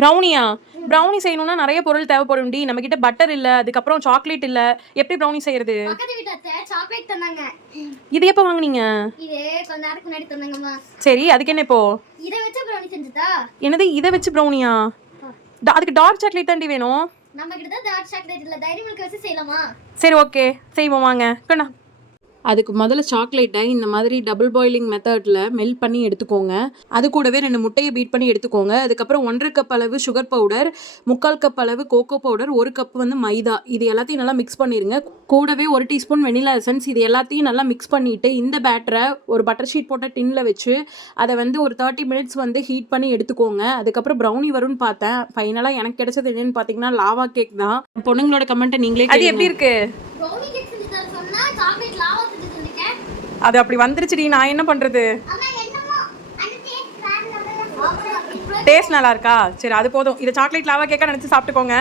ப்ரௌனியா? Brownie செய்யணும்னா நிறைய பொருள் தேவைப்படும் டி. நம்ம கிட்ட பட்டர் இல்ல, அதுக்கப்புறம் சாக்லேட் இல்ல. எப்படி ப்ரௌனி செய்யறது? இது எப்ப வாங்குனீங்க? சரி, அதுக்கு என்ன இப்போ? என்னது இதை வச்சு ப்ரௌனியா? அதுக்கு டார்க் சாக்லேட் தாண்டி வேணும். சரி ஓகே, செய்வோம் வாங்க. அதுக்கு முதல்ல சாக்லேட்டை இந்த மாதிரி டபுள் பாயிலிங் மெத்தடில் மெல்ட் பண்ணி எடுத்துக்கோங்க. அது கூடவே 2 முட்டையை பீட் பண்ணி எடுத்துக்கோங்க. அதுக்கப்புறம் 1.5 கப் அளவு சுகர் பவுடர், 3/4 கப் அளவு கோகோ பவுடர், 1 கப் மைதா, இது எல்லாத்தையும் நல்லா மிக்ஸ் பண்ணிடுங்க. கூடவே 1 டீஸ்பூன் வெனிலா எசன்ஸ், இது எல்லாத்தையும் நல்லா மிக்ஸ் பண்ணிவிட்டு இந்த பேட்டரை ஒரு பட்டர் ஷீட் போட்ட டின்னில் வச்சு அதை ஒரு 30 மினிட்ஸ் ஹீட் பண்ணி எடுத்துக்கோங்க. அதுக்கப்புறம் ப்ரௌனி வரும்னு பார்த்தேன். ஃபைனலாக எனக்கு கிடைச்சது என்னன்னு பார்த்தீங்கன்னா லாவா கேக் தான். பொண்ணுங்களோட கமெண்ட்டை நீங்களே. அது எப்படி இருக்கு? அது அப்படி வந்துருச்சுடி, நான் என்ன பண்றது? டேஸ்ட் நல்லா இருக்கா? சரி அது போதும். இதை சாக்லேட் லாவா கேக்கா நினைச்சு சாப்பிட்டுக்கோங்க.